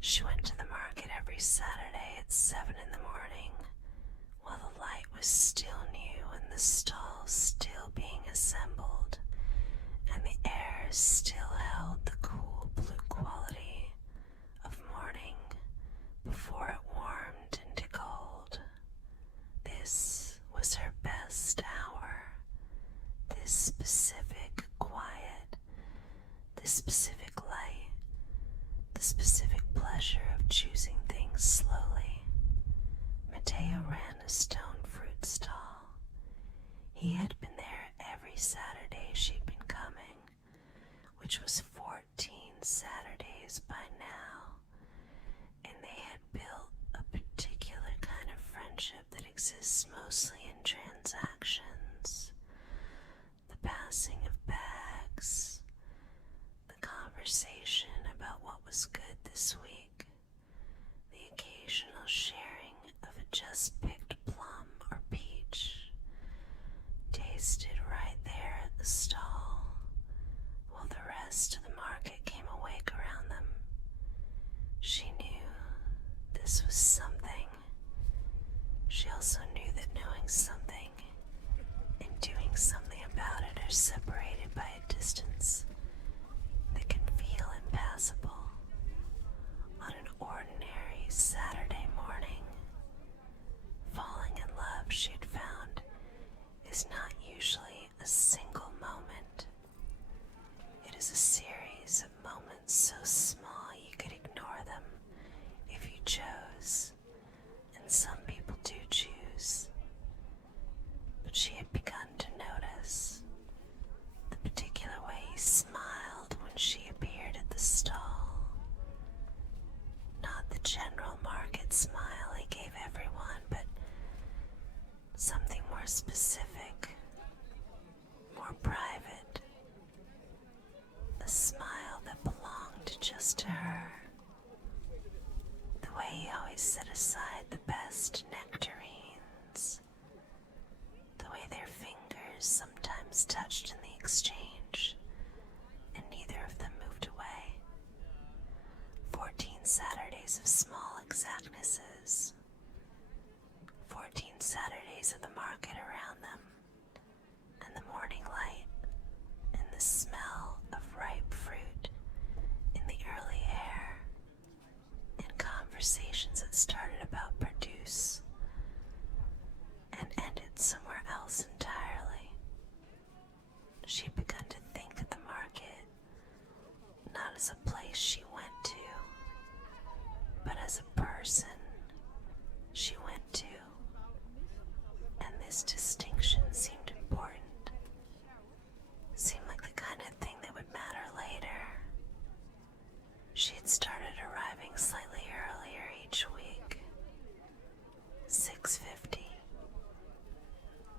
She went to the market every Saturday at 7 in the morning, while the light was still new and the stalls still being assembled, and the air still held the cool blue quality of morning before it warmed into cold. This was her best hour, this specific quiet, this specific light, the specific pleasure of choosing things slowly. Mateo ran a stone fruit stall. He had been there every Saturday she'd been coming, which was 14 Saturdays by now, and they had built a particular kind of friendship that exists mostly in transactions. The passing of bags, the conversation about what was good this week, the occasional sharing of a just-picked plum or peach, tasted right there at the stall, while the rest of the market came awake around them. She knew this was something. She also knew that knowing something and doing something about it are separated by a distance that can feel impassable. On an ordinary Saturday morning, falling in love, she had found, is not usually a single moment. It is a series of moments so small you could ignore them if you chose, and some people do choose. But she had begun to notice the particular way he smiled when she appeared at the stall. Not the general market smile he gave everyone, but something more specific, more private, a smile that belonged just to her. The way he always set aside the best nectarines, the way their fingers sometimes touched in the exchange, and neither of them moved away. 14 Saturdays of small exactnesses, 14 Saturdays of the market around them, and the morning light, and the smell of ripe fruit in the early air, and conversations that started about produce and ended somewhere else entirely. She had begun to think of the market not as a place she went to, but as a person she went to, and this distinction seemed important, seemed like the kind of thing that would matter later. She had started arriving slightly earlier each week, 6:50,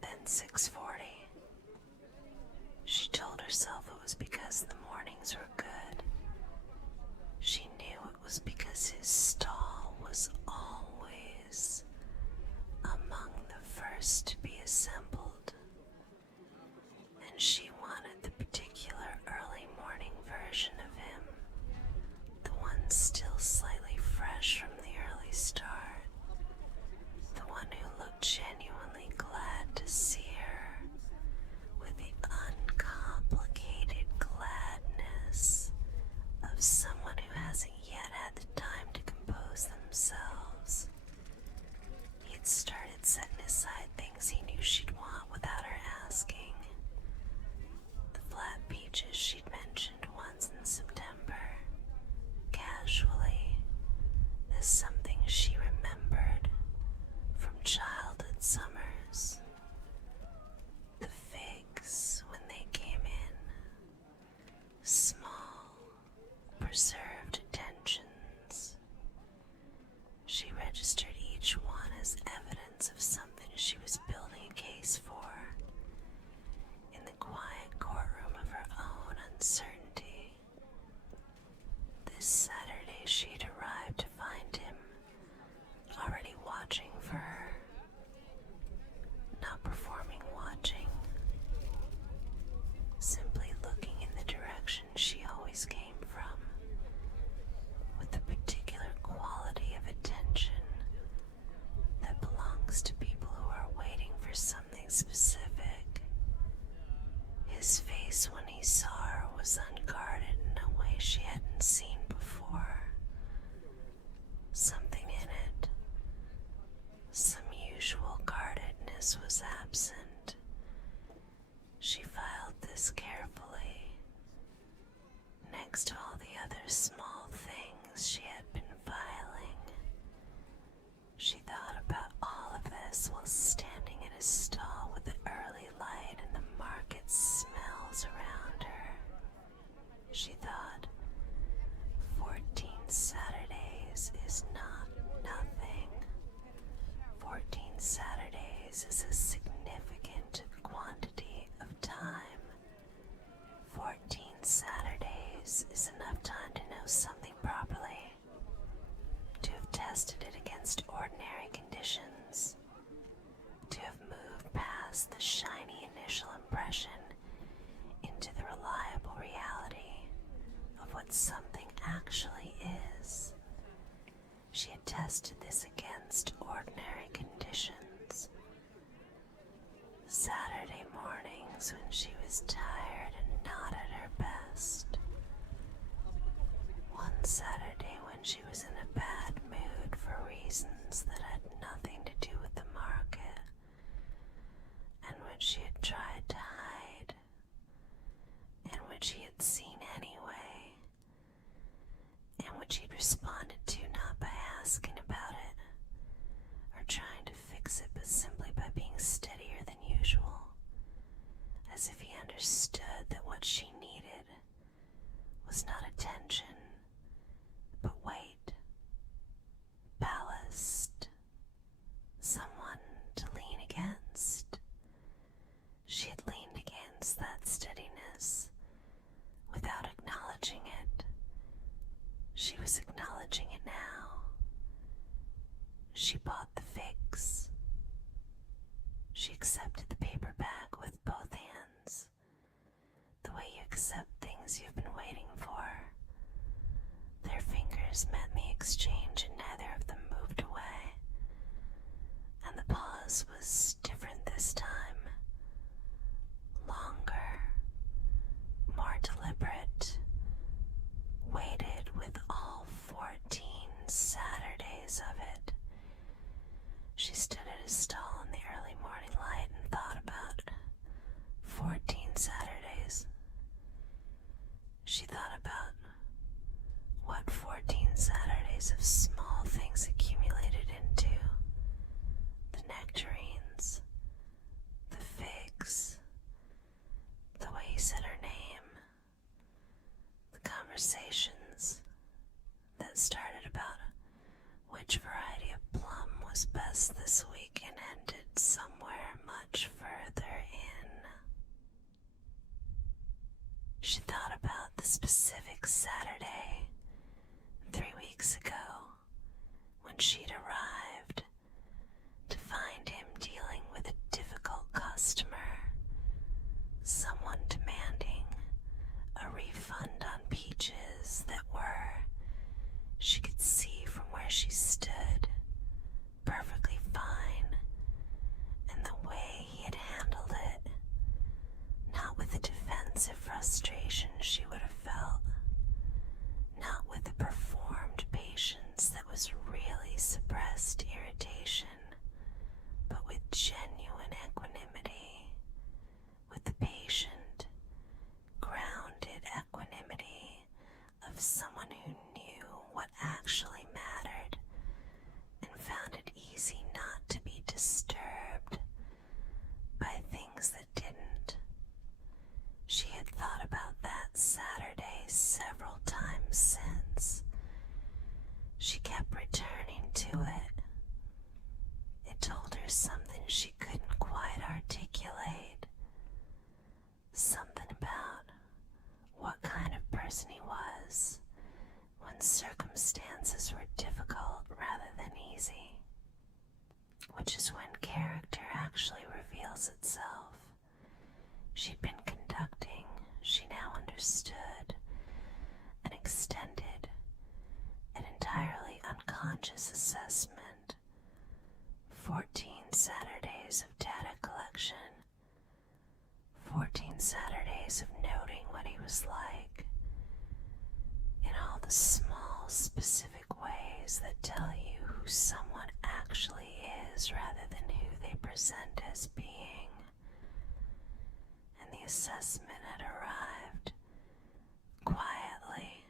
then 6:40. She told herself it was because the mornings were good. She knew it was because his stall was always among the first to be assembled, and she wanted the particular early morning version of him, the one still slightly fresh from the early start, the one who looked genuinely glad to see her, with the uncomplicated gladness of someone who hasn't yet had the time to compose themselves. He had started setting aside things he knew she'd want without her asking. The flat peaches she'd mentioned once in September, casually, as something she remembered from childhood summers. The figs when they came in, small, preserved attentions. She registered each one as evidence of something she was building a case for, in the quiet courtroom of her own uncertainty. This Saturday she'd arrived to find him already watching for her, not performing watching, simply looking in the direction she always came from, His face when he saw her was unguarded in a way she hadn't seen before. Something in it, some usual guardedness, was absent. She filed this carefully, next to all the other small things she had been filing. She thought about all of this while standing in a stall with the early light and the market smells around her. She thought, 14 Saturdays is not nothing. 14 Saturdays is a significant quantity of time. 14 Saturdays is enough time to know something properly, to have tested it against ordinary conditions, to have moved past the shiny initial impression into the reliable reality of what something actually is. She had tested this against ordinary conditions. Saturday mornings when she was tired and not at her best. One Saturday when she was in a bad mood for reasons that had nothing to do with the market, and which she had tried to hide, and which he had seen anyway, and which he'd responded to not by asking about it or trying to fix it, but simply by being steadier than usual, as if he understood that what she needed was not attention, but weight, ballast, someone to lean against. She had leaned against that steadiness without acknowledging it. She was acknowledging it now. She bought the figs. She accepted the paper bag with both hands, the way you accept things you've been waiting for. Their fingers met the exchange and neither of them moved away. And the pause was different this time. Longer, more deliberate, weighted with all 14 Saturdays of it. She stood at a stall in the early morning light and thought about 14 Saturdays. She thought about what 14 Saturdays of small things accumulated into: the nectarines, the figs, the way he said her name, the conversations that started about which variety of plum was best this week and ended somewhere much further in. She thought about the specific Saturday 3 weeks ago when she'd arrived to find him dealing with a difficult customer, someone demanding a refund on peaches that were, she could see from where she stood, perfectly fine, and the way he had handled it, not with the defensive frustration she would have felt, not with the performed patience that was really suppressed irritation, but with genuine equanimity, with the patient, grounded equanimity of someone who knew what actually mattered and found it easy not to be disturbed by things that didn't. She had thought about that Saturday several times since. She kept returning to it. It told her something she couldn't quite articulate. Something about what kind of person he was when circumstances were difficult rather than easy, which is when character actually reveals itself. She'd been conducting, she now understood, an extended and entirely unconscious assessment. 14 Saturdays of data collection. 14 Saturdays was like, in all the small, specific ways that tell you who someone actually is rather than who they present as being. And the assessment had arrived quietly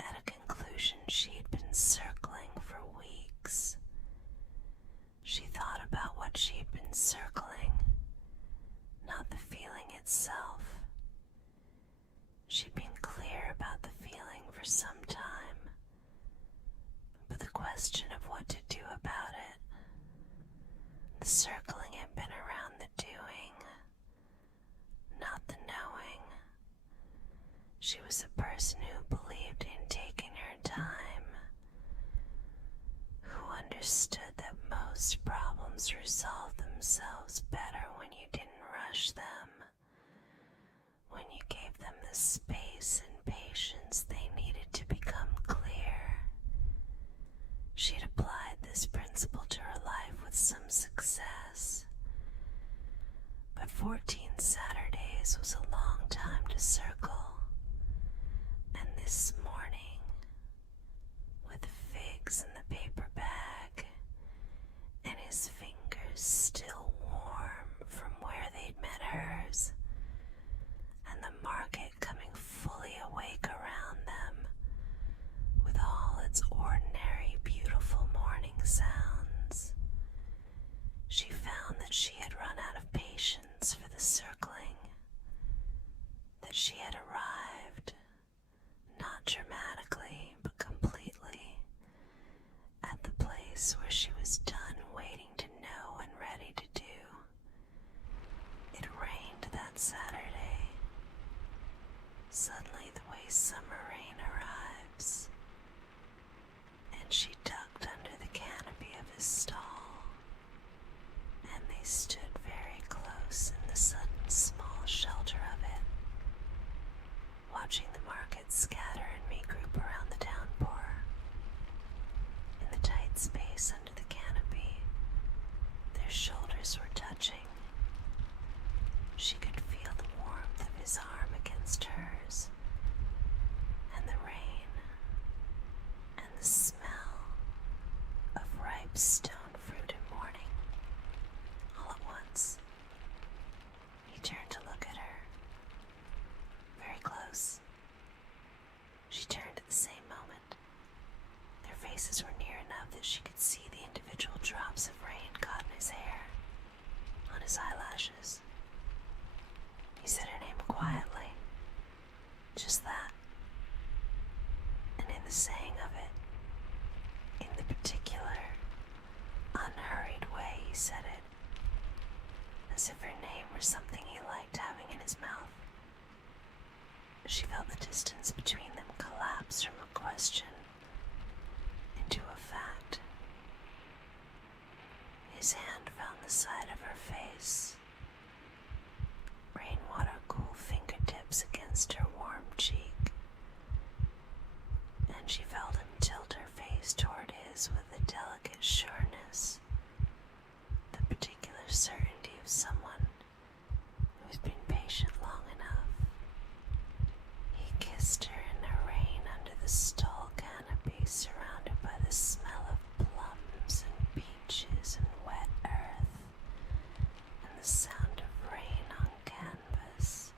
at a conclusion she'd been circling for weeks. She thought about what she'd been circling, not the feeling itself. She'd been clear about the feeling for some time, but the question of what to do about it, the circling had been around the doing, not the knowing. She was a person who believed in taking her time, who understood that most problems resolve themselves better when you didn't rush them, when you gave them the space and patience they needed to become clear. She'd applied this principle to her life with some success, but 14 Saturdays was a long time to circle, and this morning, with the figs in the paper bag, and his fingers still warm from where they'd met hers, and the market coming fully awake around them, with all its ordinary, beautiful morning sounds, she found that she had run out of patience for the circling, that she had arrived, not dramatically, but completely, at the place where she was done waiting to know and ready to do. It rained that Saturday, suddenly the way summer rain arrives, and she ducked under the canopy of his stall, and they stood very close in the sudden small shelter of it, watching the market scatter and regroup around the downpour. In the tight space under the canopy, their shoulders were touching. She could feel the warmth of his arm against hers, and the rain, and the smell of ripe stone fruit and morning. All at once, he turned to look at her, very close. She turned at the same moment. Their faces were near enough that she could see the individual drops of rain caught in his hair, on his eyelashes. He said her name quietly, just that. And in the saying of it, in the particular, unhurried way he said it, as if her name were something he liked having in his mouth. She felt the distance between them collapse from a question into a fact. His hand found the side of her face. Rainwater cool fingertips against her warm cheek, and she felt him tilt her face toward his with a delicate sureness, the particular certainty of someone who's been patient long enough. He kissed her in the rain under the stall canopy, surrounded by the smell of plums and peaches and wet earth, and the sound of rain on canvas,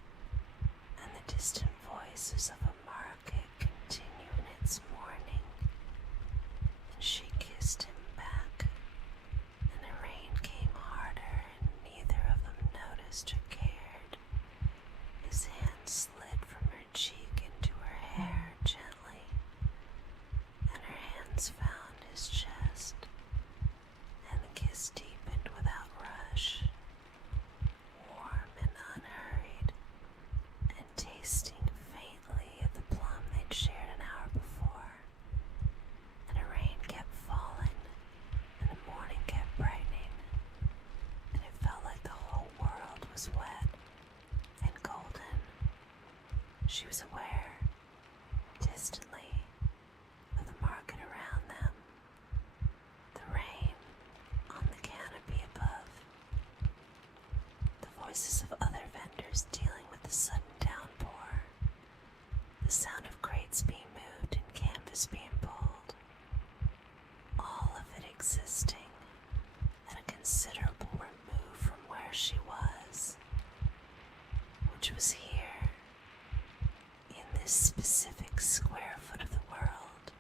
and the distant voices of a market continuing its mourning. And she kissed him back, and the rain came harder, and neither of them noticed or cared. His hand slid from her cheek into her hair gently, and her hands found his chest, and the kiss deepened without rush, warm and unhurried, and tasting faintly of the plum they'd shared an hour before. And the rain kept falling, and the morning kept brightening, and it felt like the whole world was wet and golden. She was aware, distantly, of the market around them, the rain on the canopy above, the voices of other vendors dealing with the sudden downpour, this specific square foot of the world,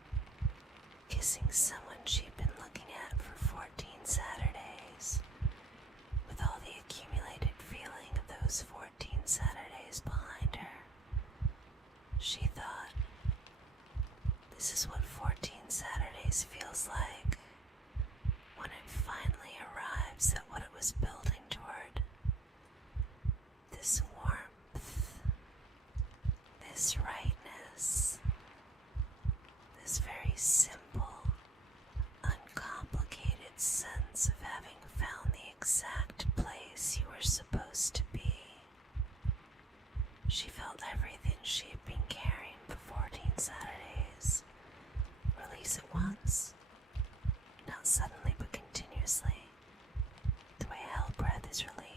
kissing someone she'd been looking at for 14 Saturdays, with all the accumulated feeling of those 14 Saturdays behind her. She thought, this is what 14 Saturdays feels like, when it finally arrives at what it was building toward. This warmth, this rightness, this very simple, uncomplicated sense of having found the exact place you were supposed to be. She felt everything she had been carrying for 14 Saturdays release at once, not suddenly but continuously, the way hell breath is released.